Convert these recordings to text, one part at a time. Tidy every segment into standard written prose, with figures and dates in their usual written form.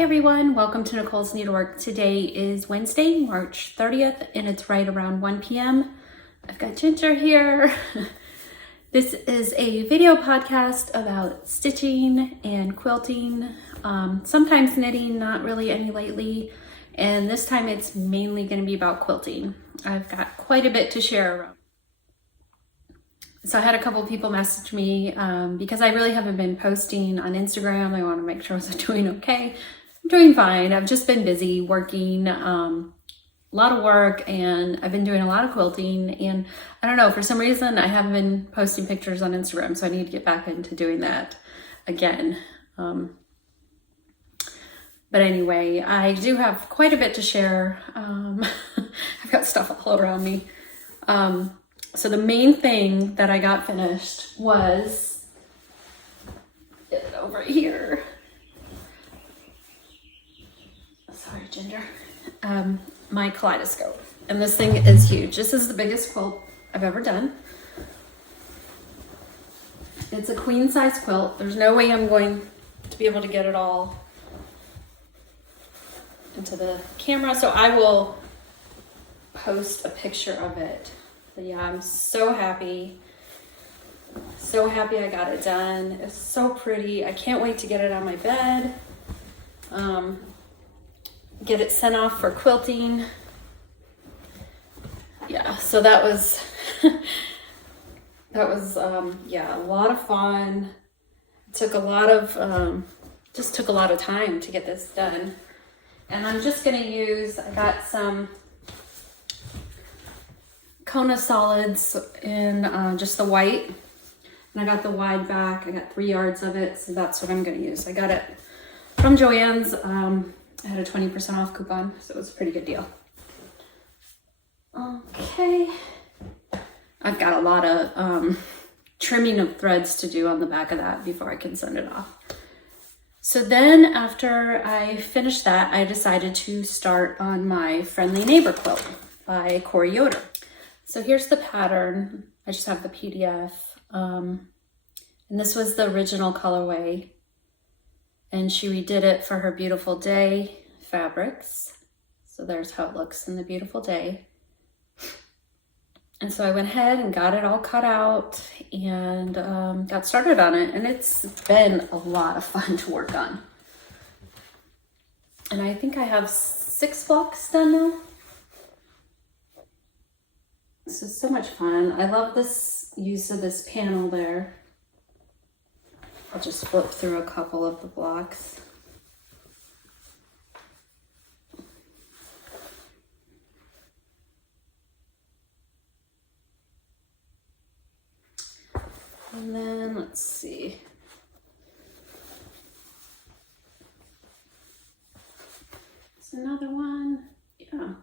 Hey everyone, welcome to Nicole's Needlework. Today is Wednesday, March 30th, and it's right around 1 p.m. I've got Ginger here. This is a video podcast about stitching and quilting, sometimes knitting, not really any lately, and this time it's mainly going to be about quilting. I've got quite a bit to share. So I had a couple people message me because I really haven't been posting on Instagram. They want to make sure I was doing okay. I'm doing fine. I've just been busy working, a lot of work, and I've been doing a lot of quilting, and I don't know, for some reason I haven't been posting pictures on Instagram, so I need to get back into doing that again. But anyway, I do have quite a bit to share. I've got stuff all around me. So the main thing that I got finished was, get it over here. Sorry, Ginger. My kaleidoscope. And this thing is huge. This is the biggest quilt I've ever done. It's a queen size quilt. There's no way I'm going to be able to get it all into the camera, so I will post a picture of it. But yeah, I'm so happy. So happy I got it done. It's so pretty. I can't wait to get it on my bed. Get it sent off for quilting. Yeah, so that was yeah, a lot of fun. It took a lot of just took a lot of time to get this done. And I'm just gonna use, I got some Kona solids in just the white, and I got the wide back. I got 3 yards of it, so that's what I'm gonna use. I got it from Joann's. I had a 20% off coupon, so it was a pretty good deal. Okay, I've got a lot of trimming of threads to do on the back of that before I can send it off. So then after I finished that, I decided to start on my Friendly Neighbor quilt by Corey Yoder. So here's the pattern. I just have the PDF. And this was the original colorway. And she redid it for her Beautiful Day fabrics. So there's how it looks in the Beautiful Day. And so I went ahead and got it all cut out and got started on it. And it's been a lot of fun to work on. And I think I have 6 blocks done now. This is so much fun. I love this use of this panel there. I'll just flip through a couple of the blocks. And then let's see. It's another one. Yeah,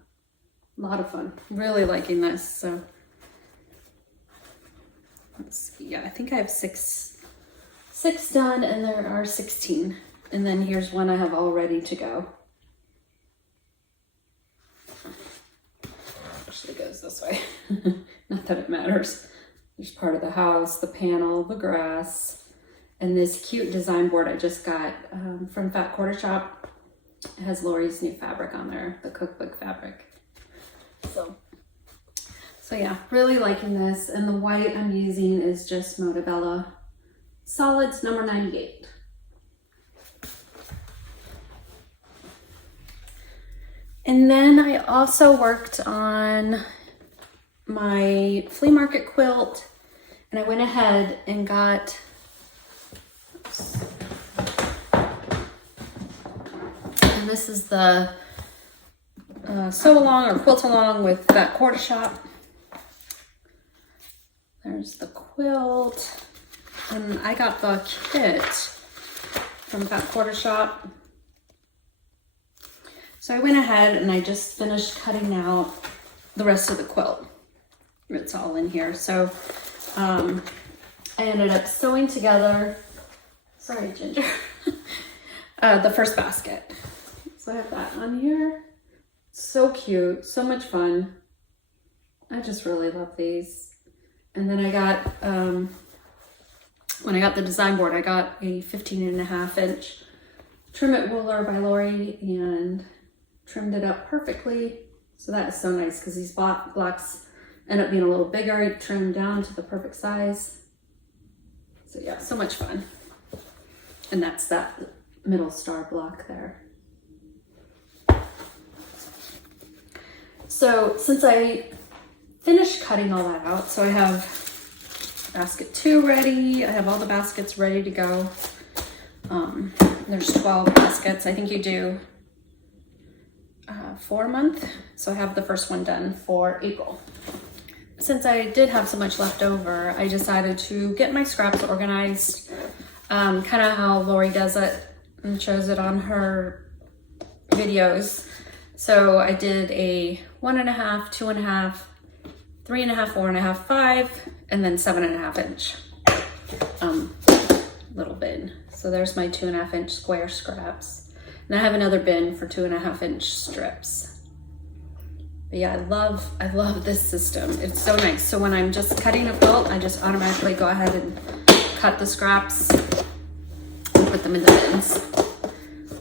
a lot of fun. Really liking this. So let's see. Yeah, I think I have six done, and there are 16. And then here's one I have all ready to go. Actually goes this way. Not that it matters. There's part of the house, the panel, the grass, and this cute design board I just got from Fat Quarter Shop. It has Lori's new fabric on there, the cookbook fabric. So yeah, really liking this. And the white I'm using is just Motabella Solids number 98. And then I also worked on my flea market quilt, and I went ahead and got, and this is the sew along or quilt along with Fat Quarter Shop. There's the quilt, and I got the kit from Fat Quarter Shop. So I went ahead and I just finished cutting out the rest of the quilt. It's all in here. So I ended up sewing together, sorry Ginger, the first basket. So I have that on here. So cute, so much fun. I just really love these. And then I got, when I got the design board, I got a 15.5 inch Trim It Ruler by Lori and trimmed it up perfectly. So that is so nice because these blocks end up being a little bigger. It trimmed down to the perfect size. So yeah, so much fun. And that's that middle star block there. So since I finished cutting all that out, so I have basket 2 ready. I have all the baskets ready to go. There's 12 baskets. I think you do 4 a month. So I have the first one done for April. Since I did have so much left over, I decided to get my scraps organized, kind of how Lori does it and shows it on her videos. So I did a 1.5, 2.5, 3.5, 4.5, 5, and then 7.5 inch little bin. So there's my 2.5 inch square scraps. And I have another bin for 2.5 inch strips. But yeah, I love this system. It's so nice. So when I'm just cutting a quilt, I just automatically go ahead and cut the scraps and put them in the bins.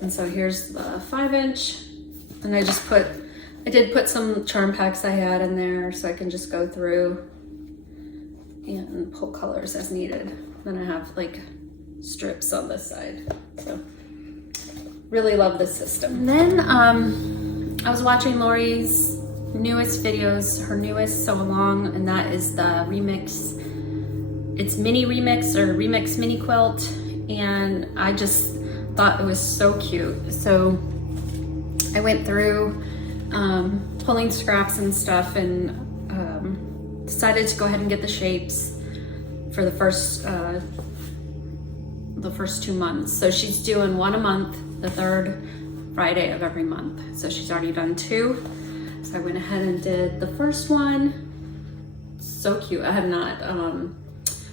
And so here's the 5 inch. And I did put some charm packs I had in there so I can just go through and pull colors as needed. Then I have like strips on this side. So really love this system. And then I was watching Lori's newest videos, her newest sew along, and that is the remix. It's mini remix or remix mini quilt, and I just thought it was so cute. So I went through pulling scraps and stuff, and decided to go ahead and get the shapes for the first 2 months. So she's doing 1 a month, the 3rd Friday of every month. So she's already done 2. So I went ahead and did the first one. So cute. I have not, I'm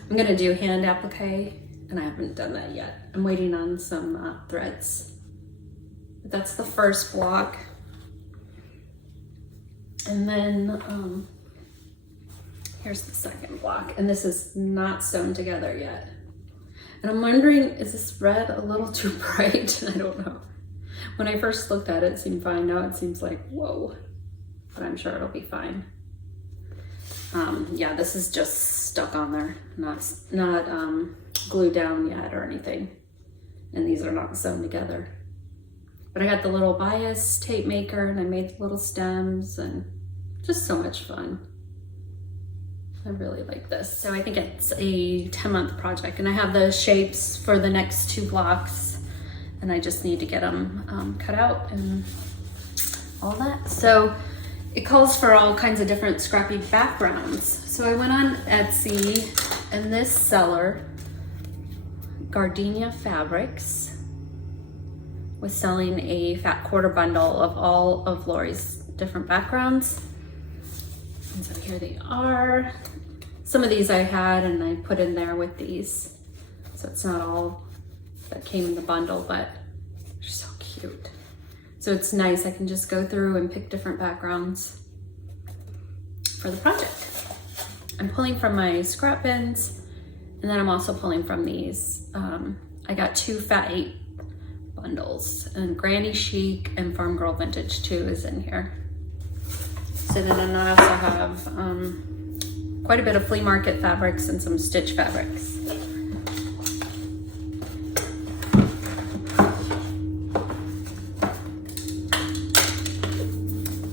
gonna do hand applique, and I haven't done that yet. I'm waiting on some threads. But that's the first block. And then here's the second block, and this is not sewn together yet. And I'm wondering, is this red a little too bright? I don't know. When I first looked at it, it seemed fine. Now it seems like, whoa, but I'm sure it'll be fine. Yeah, this is just stuck on there, not glued down yet or anything. And these are not sewn together. But I got the little bias tape maker, and I made the little stems, and just so much fun. I really like this. So I think it's a 10-month project, and I have the shapes for the next 2 blocks, and I just need to get them cut out and all that. So it calls for all kinds of different scrappy backgrounds. So I went on Etsy, and this seller, Gardenia Fabrics, was selling a fat quarter bundle of all of Lori's different backgrounds. And so here they are. Some of these I had, and I put in there with these. So it's not all that came in the bundle, but they're so cute. So it's nice, I can just go through and pick different backgrounds for the project. I'm pulling from my scrap bins, and then I'm also pulling from these. I got 2 Fat 8 bundles, and Granny Chic and Farm Girl Vintage 2 is in here. So then I also have quite a bit of flea market fabrics and some stitch fabrics.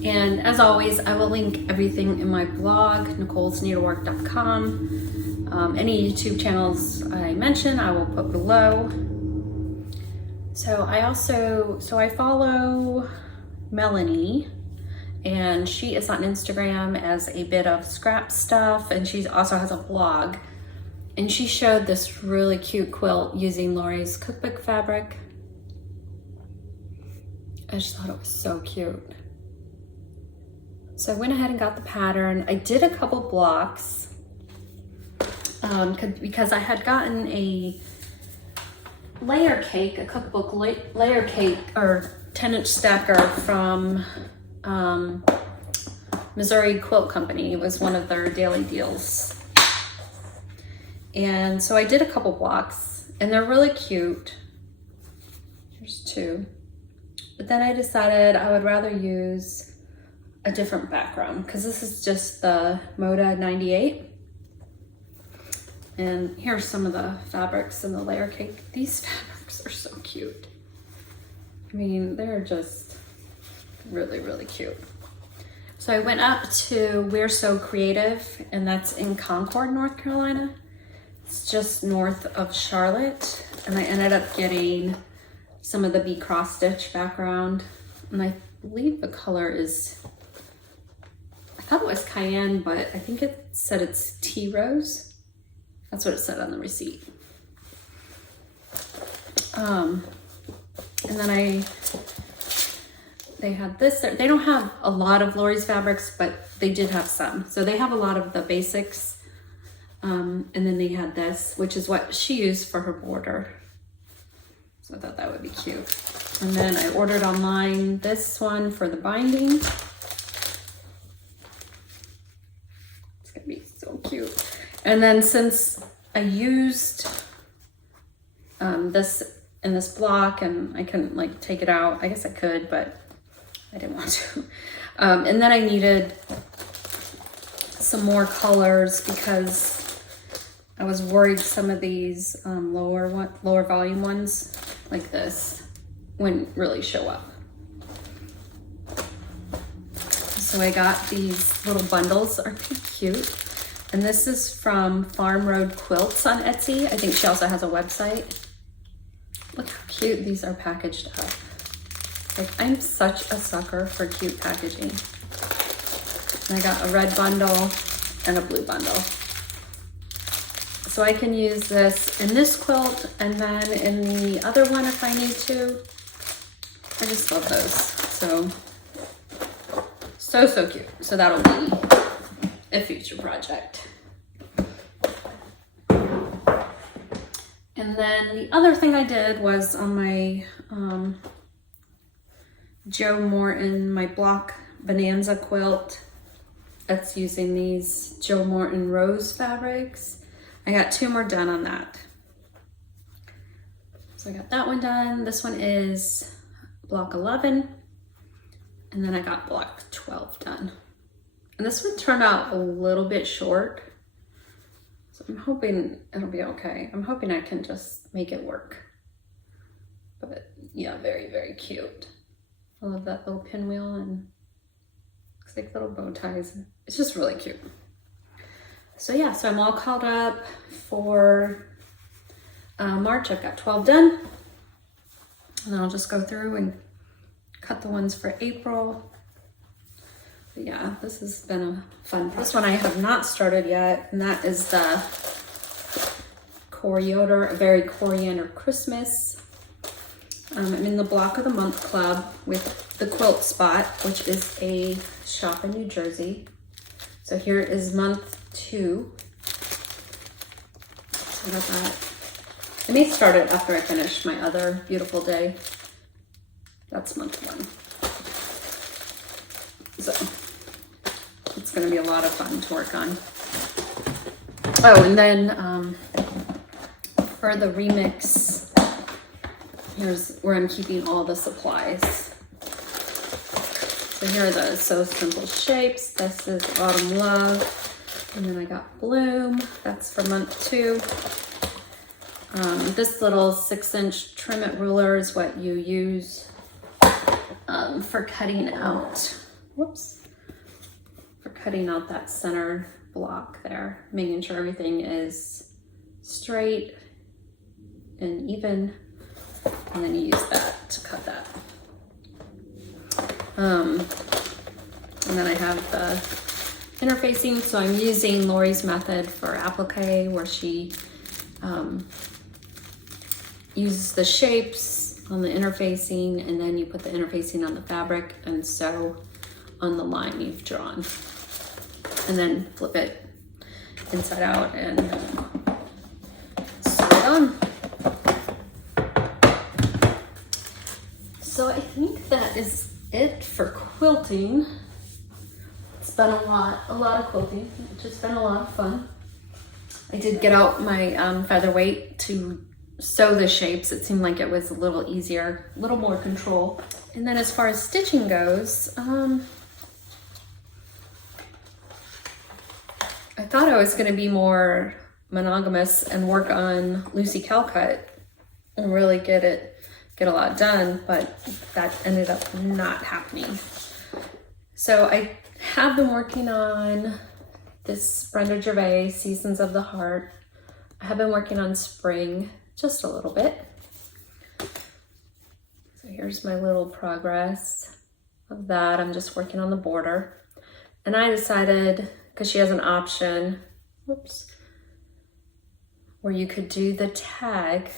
And as always, I will link everything in my blog, nicolesneedlework.com. Any YouTube channels I mention, I will put below. So I follow Melanie, and she is on Instagram as a bit of scrap stuff, and she also has a blog. And she showed this really cute quilt using Lori's cookbook fabric. I just thought it was so cute. So I went ahead and got the pattern. I did a couple blocks because I had gotten a layer cake, a cookbook layer cake or 10-inch stacker from Missouri Quilt Company. It was one of their daily deals. And so I did a couple blocks, and they're really cute. There's two. But then I decided I would rather use a different background because this is just the Moda 98. And here's some of the fabrics in the layer cake. These fabrics are so cute. I mean, they're just really, really cute. So I went up to We're So Creative, and that's in Concord, North Carolina. It's just north of Charlotte. And I ended up getting some of the bee cross stitch background. And I believe the color is, I thought it was cayenne, but I think it said it's tea rose. That's what it said on the receipt. And then they had this. They don't have a lot of Lori's fabrics, but they did have some. So they have a lot of the basics. And then they had this, which is what she used for her border. So I thought that would be cute. And then I ordered online this one for the binding. It's gonna be so cute. And then since I used this in this block and I couldn't like take it out, I guess I could, but I didn't want to. And then I needed some more colors because I was worried some of these lower volume ones like this wouldn't really show up. So I got these little bundles. Aren't they cute? And this is from Farm Road Quilts on Etsy. I think she also has a website. Look how cute these are packaged up. Like, I'm such a sucker for cute packaging. And I got a red bundle and a blue bundle. So I can use this in this quilt and then in the other one if I need to. I just love those. So cute. So that'll be a future project. And then the other thing I did was on my Joe Morton, my block bonanza quilt. That's using these Joe Morton rose fabrics. I got 2 more done on that. So I got that one done. This one is block 11. And then I got block 12 done. And this one turned out a little bit short. So I'm hoping it'll be okay. I'm hoping I can just make it work. But yeah, very, very cute. I love that little pinwheel and looks like little bow ties. It's just really cute. So yeah, so I'm all caught up for March. I've got 12 done. And then I'll just go through and cut the ones for April. But yeah, this has been a fun project. This one I have not started yet, and that is the Coriander, a very Coriander Christmas. I'm in the Block of the Month Club with the Quilt Spot, which is a shop in New Jersey. So here is month 2. So I got that. I may start it after I finish my other beautiful day. That's month 1. So it's going to be a lot of fun to work on. Oh, and then for the remix, here's where I'm keeping all the supplies. So here are the So Simple shapes. This is Autumn Love. And then I got Bloom. That's for month 2. This little 6-inch trim it ruler is what you use for cutting out, for cutting out that center block there, making sure everything is straight and even, and then you use that to cut that. And then I have the interfacing, so I'm using Lori's method for applique, where she uses the shapes on the interfacing, and then you put the interfacing on the fabric and sew on the line you've drawn, and then flip it inside out and sew it on. So I think that is it for quilting. It's been a lot of quilting. It's just been a lot of fun. I did get out my featherweight to sew the shapes, it seemed like it was a little easier, a little more control. And then as far as stitching goes, I thought I was gonna be more monogamous and work on Lucy Calcut and really get a lot done, but that ended up not happening. So I have been working on this Brenda Gervais, Seasons of the Heart. I have been working on Spring just a little bit. So here's my little progress of that. I'm just working on the border. And I decided, because she has an option, whoops, where you could do the tag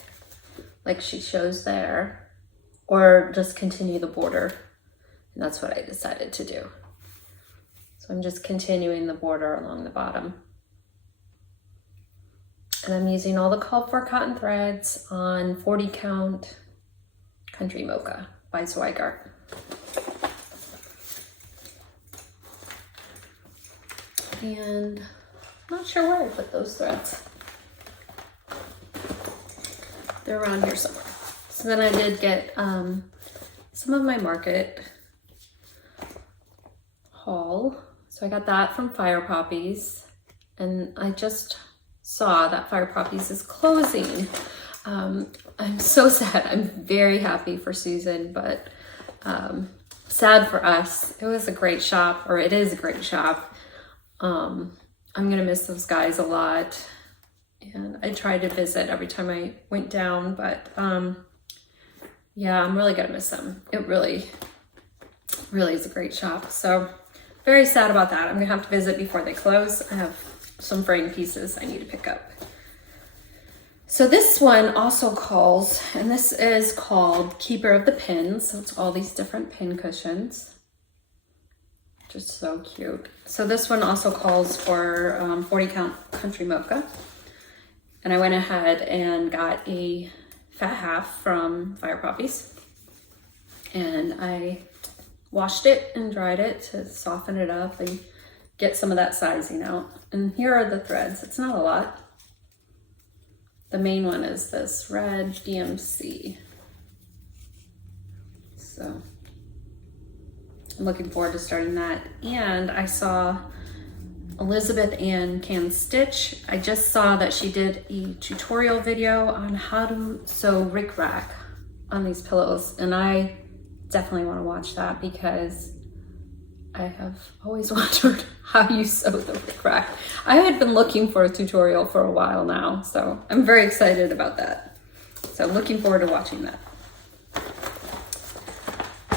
like she shows there, or just continue the border. And that's what I decided to do. So I'm just continuing the border along the bottom. And I'm using all the called for cotton threads on 40 count Country Mocha by Zweigart. And I'm not sure where I put those threads. They're around here somewhere. So then I did get some of my market haul. So I got that from Fire Poppies, and I just saw that Fire Poppies is closing. I'm so sad. I'm very happy for Susan, but sad for us. It was a great shop, or it is a great shop. I'm gonna miss those guys a lot. And I tried to visit every time I went down, but yeah, I'm really gonna miss them. It really is a great shop. So very sad about that. I'm gonna have to visit before they close. I have some frame pieces I need to pick up. So this one also calls, and this is called Keeper of the Pins. So it's all these different pin cushions. Just so cute. So this one also calls for 40 count Country Mocha. And I went ahead and got a fat half from Fire Poppies. And I washed it and dried it to soften it up and get some of that sizing out. And here are the threads. It's not a lot. The main one is this red DMC. So I'm looking forward to starting that. And I saw Elizabeth Ann Can Stitch. I just saw that she did a tutorial video on how to sew rickrack on these pillows, and I definitely want to watch that because I have always wondered how you sew the rickrack. I had been looking for a tutorial for a while now, so I'm very excited about that. So I'm looking forward to watching that.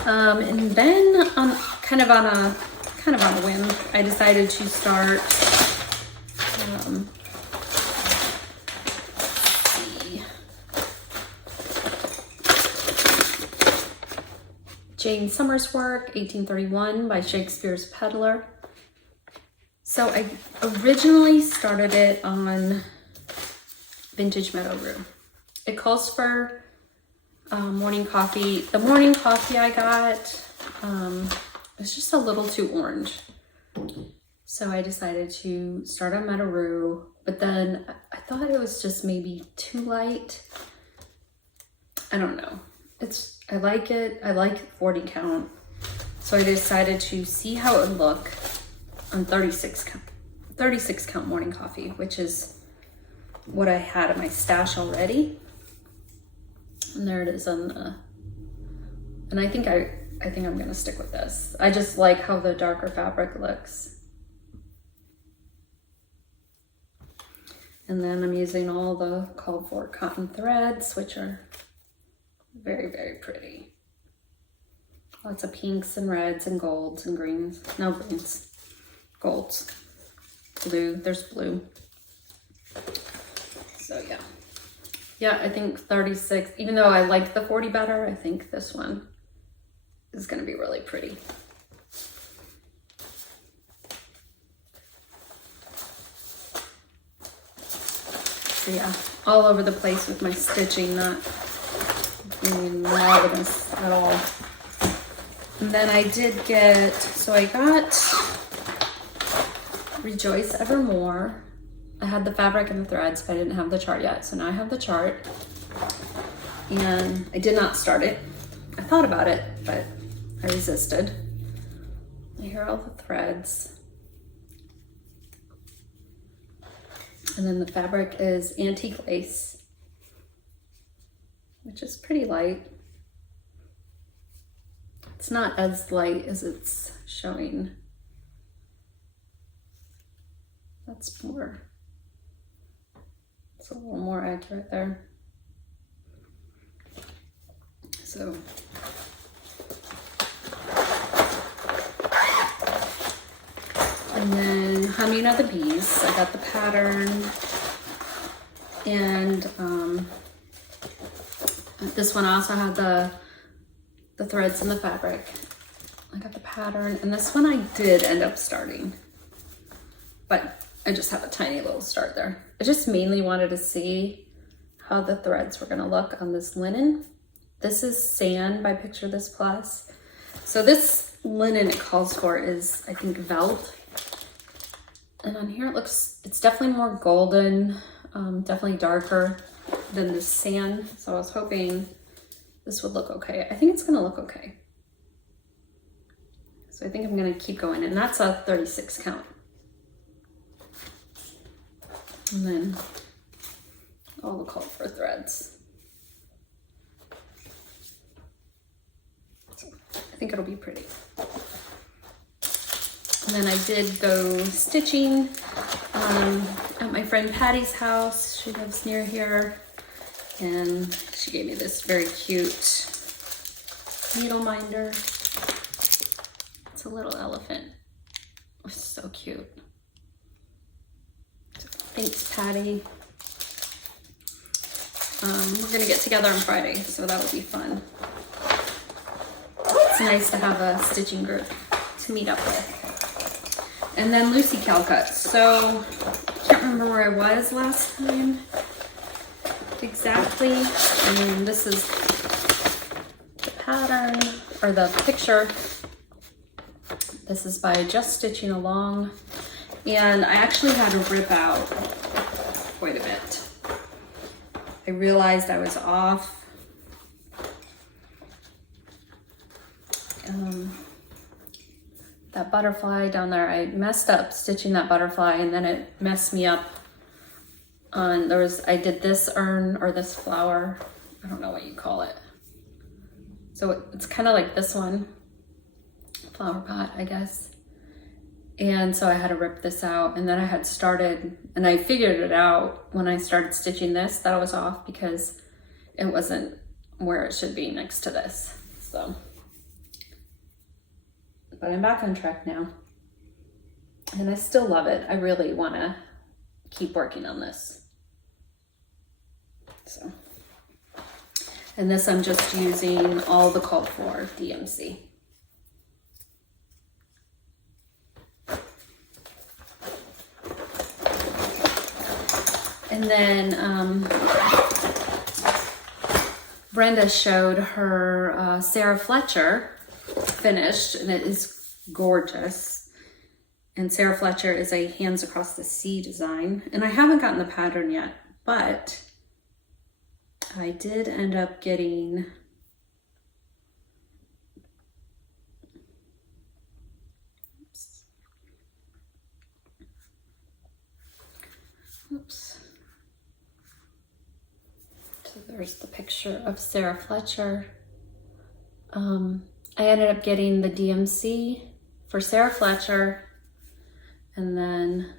And then kind of on a whim, I decided to start Jane Summer's work, 1831 by Shakespeare's Peddler. So I originally started it on Vintage Meadow Rue. It calls for morning coffee. The morning coffee I got, it's just a little too orange. So I decided to start on Meadow Rue, but then I thought it was just maybe too light. I don't know. I like it. I like 40 count. So I decided to see how it would look on 36 count morning coffee, which is what I had in my stash already. And there it is on the, and I think I'm gonna stick with this. I just like how the darker fabric looks. And then I'm using all the called for cotton threads, which are very, very pretty. Lots of pinks and reds and golds and greens. No greens, golds, blue, there's blue. So yeah. Yeah, I think 36, even though I like the 40 better, I think this one is gonna be really pretty. So yeah, all over the place with my stitching, not being monotonous at all. And then I did get, so I got Rejoice Evermore. I had the fabric and the threads, but I didn't have the chart yet. So now I have the chart. And I did not start it. I thought about it, but I resisted. Here are all the threads. And then the fabric is antique lace, which is pretty light. It's not as light as it's showing. That's more, it's a little more accurate there. So, and then Humming of the Bees, I got the pattern, and this one also had the threads and the fabric. I got the pattern, and this one I did end up starting, but I just have a tiny little start there. I just mainly wanted to see how the threads were gonna look on this linen. This is Sand by Picture This Plus. So this linen it calls for is, I think, Velt. And on here it looks, it's definitely more golden, definitely darker than the Sand. So I was hoping this would look okay. I think it's gonna look okay. So I think I'm gonna keep going, and that's a 36 count. And then all the called for threads. So I think it'll be pretty. And then I did go stitching at my friend Patty's house. She lives near here, and she gave me this very cute needle minder. It's a little elephant. It's so cute. Thanks, Patty. We're gonna get together on Friday, so that will be fun. It's nice to have a stitching group to meet up with. And then Lucy Calcutt. So I can't remember where I was last time exactly. And this is the pattern, or the picture. This is by Just Stitching Along. And I actually had to rip out quite a bit. I realized I was off. That butterfly down there, I messed up stitching that butterfly, and then it messed me up on, I did this urn or this flower. I don't know what you call it. So it's kind of like this one, flower pot, I guess. And so I had to rip this out, and then I had started, and I figured it out when I started stitching this, that I was off because it wasn't where it should be next to this. So, but I'm back on track now, and I still love it. I really want to keep working on this. So, and this I'm just using all the called for DMC. And then Brenda showed her Sarah Fletcher finished, and it is gorgeous. And Sarah Fletcher is a Hands Across the Sea design. And I haven't gotten the pattern yet, but I did end up getting oops. So there's the picture of Sarah Fletcher. I ended up getting the DMC for Sarah Fletcher, and then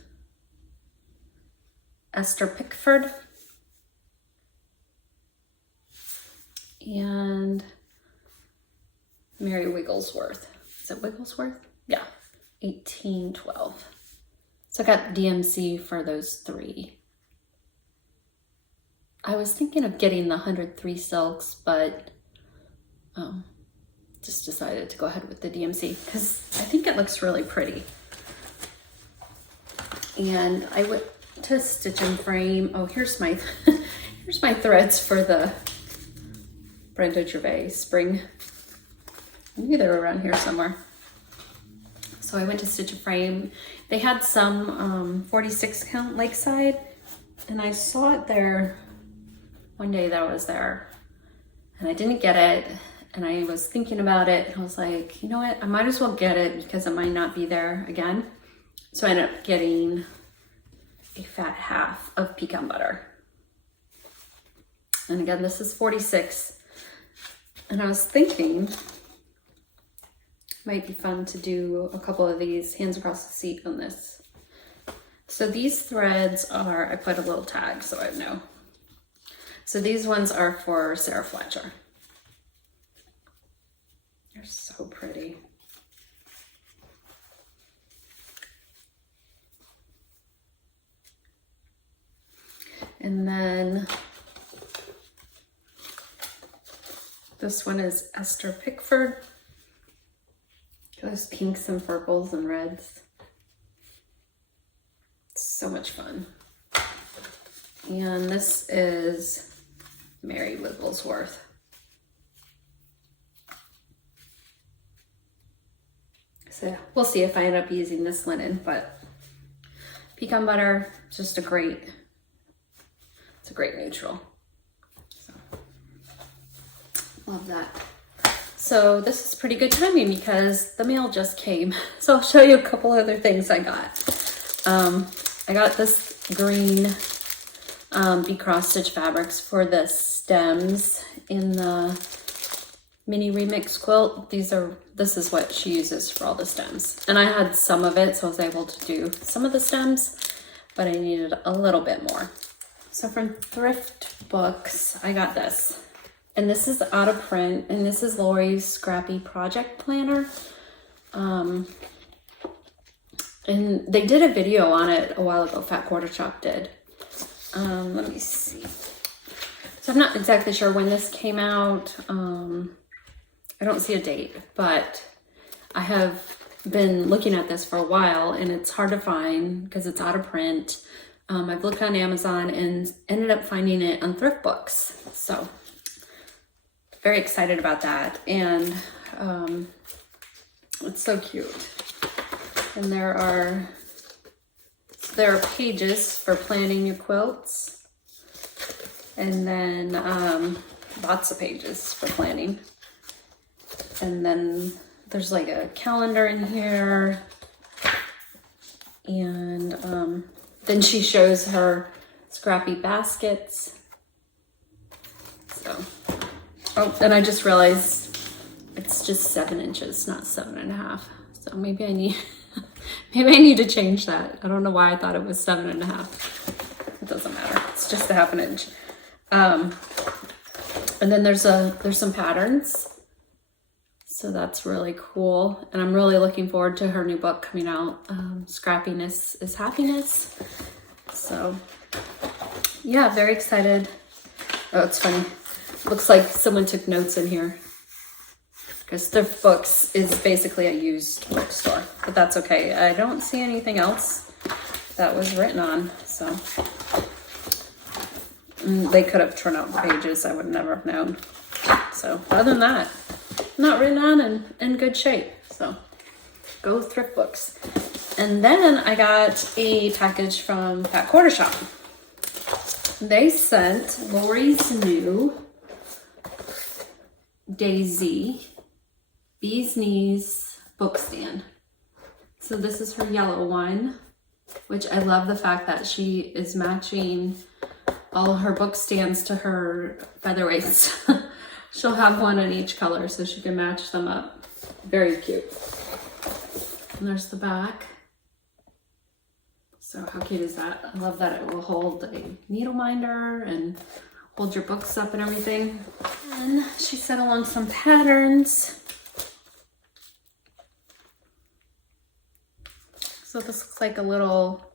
Esther Pickford, and Mary Wigglesworth. Is it Wigglesworth? Yeah, 1812. So I got DMC for those three. I was thinking of getting the 103 silks, but just decided to go ahead with the DMC because I think it looks really pretty. And I went to Stitch and Frame. Oh, here's my here's my threads for the Brenda Gervais spring. I knew they were around here somewhere. So I went to Stitch and Frame. They had some 46 count Lakeside, and I saw it there one day that I was there and I didn't get it, and I was thinking about it, and I was like, you know what, I might as well get it because it might not be there again. So I ended up getting a fat half of pecan butter. And again, this is 46. And I was thinking, might be fun to do a couple of these hands across the seat on this. So these threads are, I put a little tag so I know. So these ones are for Sarah Fletcher. They're so pretty. And then this one is Esther Pickford. Those pinks and purples and reds. So much fun. And this is Mary Wigglesworth. So we'll see if I end up using this linen, but pecan butter, just it's a great neutral. So, love that. So this is pretty good timing because the mail just came. So I'll show you a couple other things I got. I got this green bee cross stitch fabrics for the stems in the mini remix quilt. This is what she uses for all the stems. And I had some of it, so I was able to do some of the stems, but I needed a little bit more. So from Thrift Books, I got this. And this is out of print, and this is Lori's Scrappy Project Planner. And they did a video on it a while ago, Fat Quarter Shop did. Let me see. So I'm not exactly sure when this came out. I don't see a date, but I have been looking at this for a while, and it's hard to find because it's out of print. I've looked on Amazon and ended up finding it on Thrift Books. So very excited about that. And it's so cute. And there are pages for planning your quilts. And then lots of pages for planning. And then there's like a calendar in here. And then she shows her scrappy baskets. So, oh, and I just realized it's just 7 inches, not 7.5. So maybe I need to change that. I don't know why I thought it was 7.5. It doesn't matter. It's just a ½ an inch. And then there's some patterns. So that's really cool. And I'm really looking forward to her new book coming out. Scrappiness is Happiness. So yeah, very excited. Oh, it's funny. Looks like someone took notes in here, because Thrift Books is basically a used bookstore, but that's okay. I don't see anything else that was written on, so they could have torn out the pages. I would never have known. So other than that, not written on and in good shape. So go Thrift Books. And then I got a package from Fat Quarter Shop. They sent Lori's new Daisy Bee's Knees book stand. So this is her yellow one, which I love the fact that she is matching all her book stands to her featherweights. She'll have one in each color so she can match them up. Very cute. And there's the back. So how cute is that? I love that it will hold a needle minder and hold your books up and everything. And she sent along some patterns. So this looks like a little,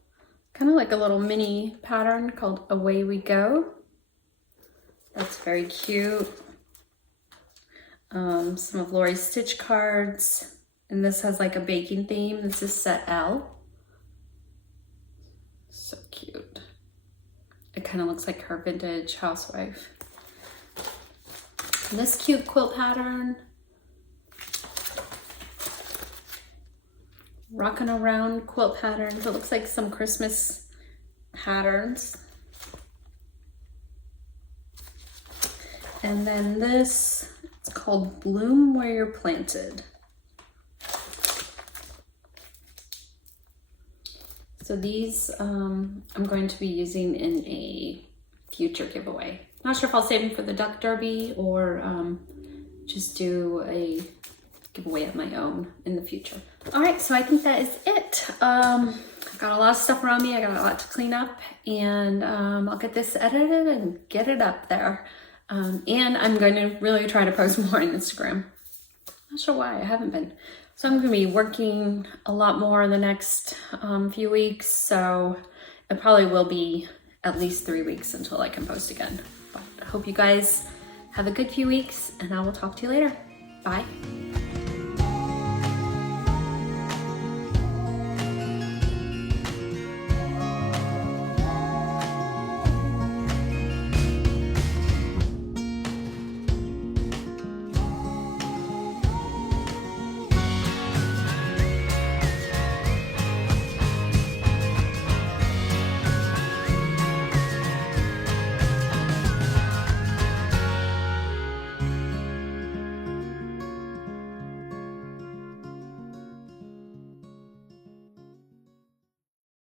kind of like a little mini pattern called Away We Go. That's very cute. Some of Lori's stitch cards. And this has like a baking theme. This is set L. So cute. It kind of looks like her vintage housewife. And this cute quilt pattern. Rockin' Around quilt patterns. It looks like some Christmas patterns. And then this, it's called Bloom Where You're Planted. So these I'm going to be using in a future giveaway. Not sure if I'll save them for the Duck Derby or just do a giveaway of my own in the future. All right, so I think that is it. I've got a lot of stuff around me. I got a lot to clean up, and I'll get this edited and get it up there. And I'm going to really try to post more on Instagram. Not sure why, I haven't been. So I'm going to be working a lot more in the next few weeks, so it probably will be at least 3 weeks until I can post again. But I hope you guys have a good few weeks, and I will talk to you later. Bye.